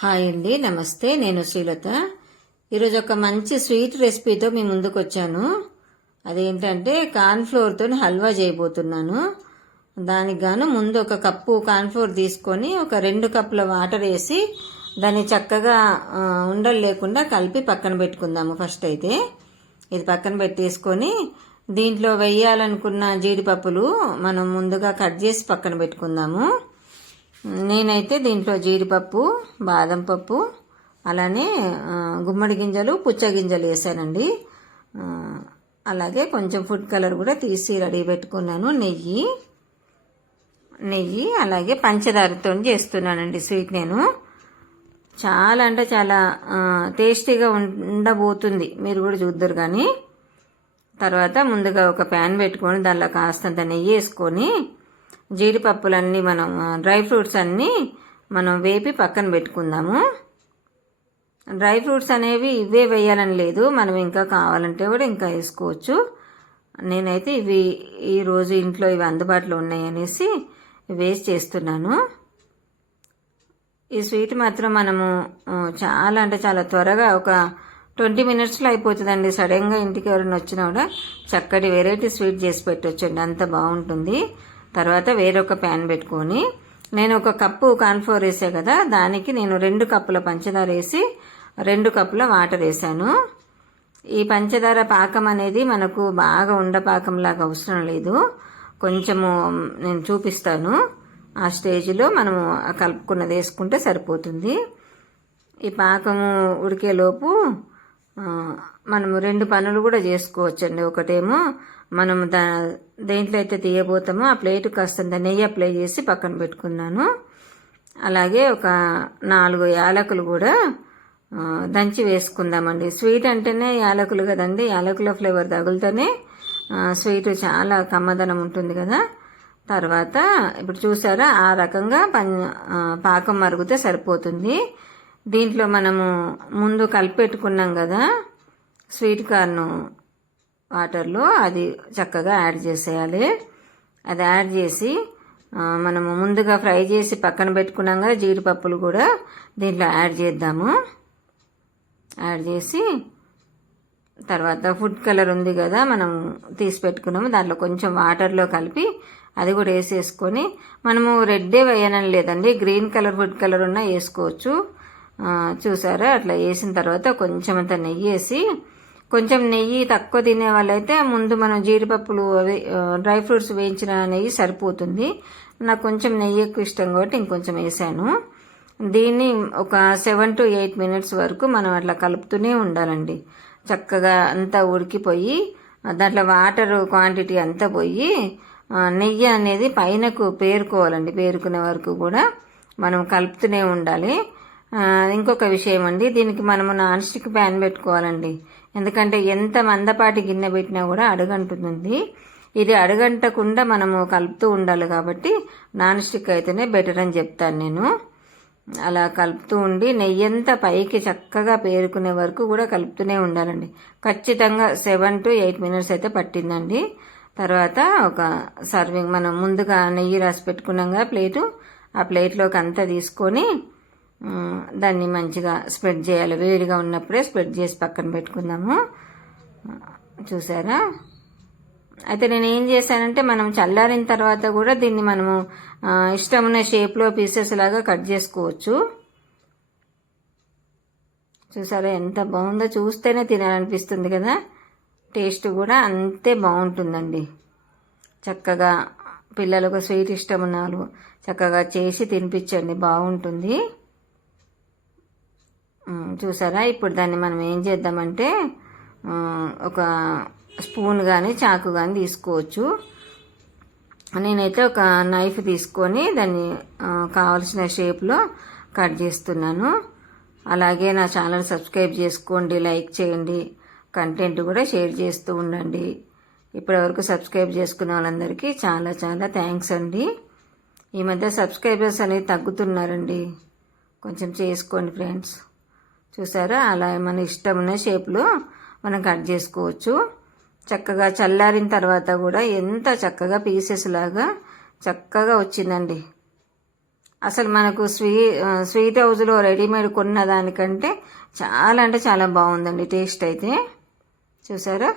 Hi అండి నమస్తే. నేను శ్రీలత. ఈరోజు ఒక మంచి స్వీట్ రెసిపీతో మీ ముందుకు వచ్చాను అదేంటంటే కార్న్ఫ్లోర్తో హల్వా చేయబోతున్నాను. దానికి గాను ముందు ఒక కప్పు కార్న్ఫ్లోర్ తీసుకొని ఒక రెండు కప్పుల వాటర్ వేసి దాన్ని చక్కగా ఉండలు లేకుండా కలిపి పక్కన పెట్టుకుందాము ఫస్ట్ అయితే. ఇది పక్కన పెట్టేసుకొని దీంట్లో వేయాలనుకున్న జీడిపప్పులు మనం ముందుగా కట్ చేసి పక్కన పెట్టుకుందాము. నేనైతే దీంట్లో జీడిపప్పు బాదం పప్పు అలానే గుమ్మడి గింజలు పుచ్చ గింజలు వేసానండి. అలాగే కొంచెం ఫుడ్ కలర్ కూడా తీసి రెడీ పెట్టుకున్నాను. నెయ్యి నెయ్యి అలాగే పంచదారతో చేస్తున్నానండి స్వీట్ నేను. చాలా అంటే చాలా టేస్టీగా ఉండబోతుంది. మీరు కూడా చూద్దరు కానీ. తర్వాత ముందుగా ఒక ప్యాన్ పెట్టుకొని దానిలో కాస్తంత నెయ్యి వేసుకొని జీడిపప్పులన్నీ మనం డ్రై ఫ్రూట్స్ అన్నీ మనం వేపి పక్కన పెట్టుకుందాము. డ్రై ఫ్రూట్స్ అనేవి ఇవే వేయాలని లేదు. మనం ఇంకా కావాలంటే కూడా ఇంకా వేసుకోవచ్చు. నేనైతే ఇవి ఈరోజు ఇంట్లో ఇవి అందుబాటులో ఉన్నాయనేసి వేస్ట్ చేస్తున్నాను. ఈ స్వీట్ మాత్రం మనము చాలా అంటే చాలా త్వరగా ఒక ట్వంటీ మినిట్స్లో అయిపోతుందండి. సడన్గా ఇంటికి ఎవరైనా వచ్చినా కూడా చక్కటి వెరైటీ స్వీట్ చేసి పెట్టొచ్చండి. అంత బాగుంటుంది. తర్వాత వేరొక ప్యాన్ పెట్టుకొని నేను ఒక కప్పు కార్న్ఫ్లోర్ వేసా కదా దానికి నేను రెండు కప్పుల పంచదార వేసి రెండు కప్పుల వాటర్ వేసాను. ఈ పంచదార పాకం అనేది మనకు బాగా ఉండపాకంలాగా అవసరం లేదు. కొంచెము నేను చూపిస్తాను. ఆ స్టేజ్లో మనము కలుపుకున్నది వేసుకుంటే సరిపోతుంది. ఈ పాకము ఉడికేలోపు మనము రెండు పనులు కూడా చేసుకోవచ్చండి. ఒకటేమో మనం దా దేంట్లో అయితే తీయబోతామో ఆ ప్లేట్ కాస్తంత నెయ్యి అప్లై చేసి పక్కన పెట్టుకున్నాను. అలాగే ఒక నాలుగు యాలకులు కూడా దంచి వేసుకుందామండి. స్వీట్ అంటేనే యాలకులు కదండి. యాలకుల ఫ్లేవర్ తగులుతూనే స్వీట్ చాలా కమ్మదనం ఉంటుంది కదా. తర్వాత ఇప్పుడు చూసారా ఆ రకంగా పం పాకం మరుగుతే సరిపోతుంది. దీంట్లో మనము ముందు కలిపెట్టుకున్నాం కదా స్వీట్ కార్ను వాటర్లో అది చక్కగా యాడ్ చేసేయాలి. అది యాడ్ చేసి మనము ముందుగా ఫ్రై చేసి పక్కన పెట్టుకున్నాం కదా జీడిపప్పులు కూడా దీంట్లో యాడ్ చేద్దాము. యాడ్ చేసి తర్వాత ఫుడ్ కలర్ ఉంది కదా మనం తీసి పెట్టుకున్నాము. దాంట్లో కొంచెం వాటర్లో కలిపి అది కూడా వేసేసుకొని మనము రెడ్డే వేయనని లేదండి గ్రీన్ కలర్ ఫుడ్ కలర్ ఉన్నా వేసుకోవచ్చు. చూసారా? అట్లా వేసిన తర్వాత కొంచెం అంత నెయ్యి వేసి కొంచెం నెయ్యి తక్కువ తినే వాళ్ళైతే ముందు మనం జీడిపప్పులు అవి డ్రై ఫ్రూట్స్ వేయించిన నెయ్యి సరిపోతుంది. నాకు కొంచెం నెయ్యి ఎక్కువ ఇష్టం కాబట్టి ఇంకొంచెం వేసాను. దీన్ని ఒక సెవెన్ టు ఎయిట్ మినిట్స్ వరకు మనం అట్లా కలుపుతూనే ఉండాలండి. చక్కగా అంతా ఉడికిపోయి దాంట్లో వాటర్ క్వాంటిటీ అంతా పోయి నెయ్యి అనేది పైనకు పేరుకోవాలండి. పేరుకునే వరకు కూడా మనం కలుపుతూనే ఉండాలి. ఇంకొక విషయం అండి దీనికి మనము నాన్ స్టిక్ ప్యాన్ పెట్టుకోవాలండి. ఎందుకంటే ఎంత మందపాటి గిన్నె పెట్టినా కూడా అడుగంటుంది ఇది అడుగంటకుండా మనము కలుపుతూ ఉండాలి కాబట్టి నాన్ స్టిక్ అయితేనే బెటర్ అని చెప్తాను నేను. అలా కలుపుతూ ఉండి నెయ్యి అంతా పైకి చక్కగా పేరుకునే వరకు కూడా కలుపుతూనే ఉండాలండి. ఖచ్చితంగా సెవెన్ టు ఎయిట్ మినిట్స్ అయితే పట్టిందండి. తర్వాత ఒక సర్వింగ్ మనం ముందుగా నెయ్యి రాసి పెట్టుకున్నాం కదా ప్లేటు. ఆ ప్లేట్లోకి అంతా తీసుకొని దాన్ని మంచిగా స్ప్రెడ్ చేయాలి. వేడిగా ఉన్నప్పుడే స్ప్రెడ్ చేసి పక్కన పెట్టుకుందాము. చూసారా? అయితే నేను ఏం చేశానంటే మనం చల్లారిన తర్వాత కూడా దీన్ని మనము ఇష్టమున్న షేప్లో పీసెస్ లాగా కట్ చేసుకోవచ్చు. చూసారా ఎంత బాగుందో? చూస్తేనే తినాలనిపిస్తుంది కదా? టేస్ట్ కూడా అంతే బాగుంటుందండి. చక్కగా పిల్లలకు స్వీట్ ఇష్టం ఉన్న చక్కగా చేసి తినిపించండి. బాగుంటుంది. చూసారా? ఇప్పుడు దాన్ని మనం ఏం చేద్దామంటే ఒక స్పూన్ కానీ చాకు కానీ తీసుకోవచ్చు. నేనైతే ఒక నైఫ్ తీసుకొని దాన్ని కావలసిన షేప్లో కట్ చేస్తున్నాను. అలాగే నా ఛానల్ సబ్స్క్రైబ్ చేసుకోండి లైక్ చేయండి కంటెంట్ కూడా షేర్ చేస్తూ ఉండండి. ఇప్పటివరకు సబ్స్క్రైబ్ చేసుకున్న వాళ్ళందరికీ చాలా చాలా థ్యాంక్స్ అండి. ఈ మధ్య సబ్స్క్రైబర్స్ అనేది తగ్గుతున్నారండి. కొంచెం చేసుకోండి ఫ్రెండ్స్. చూసారా? అలా మన ఇష్టం ఉన్న షేప్లో మనం కట్ చేసుకోవచ్చు. చక్కగా చల్లారిన తర్వాత కూడా ఎంత చక్కగా పీసెస్ లాగా చక్కగా వచ్చిందండి. అసలు మనకు స్వీ స్వీట్ హౌస్లో రెడీమేడ్ కొన్న దానికంటే చాలా అంటే చాలా బాగుందండి టేస్ట్ అయితే. చూసారా?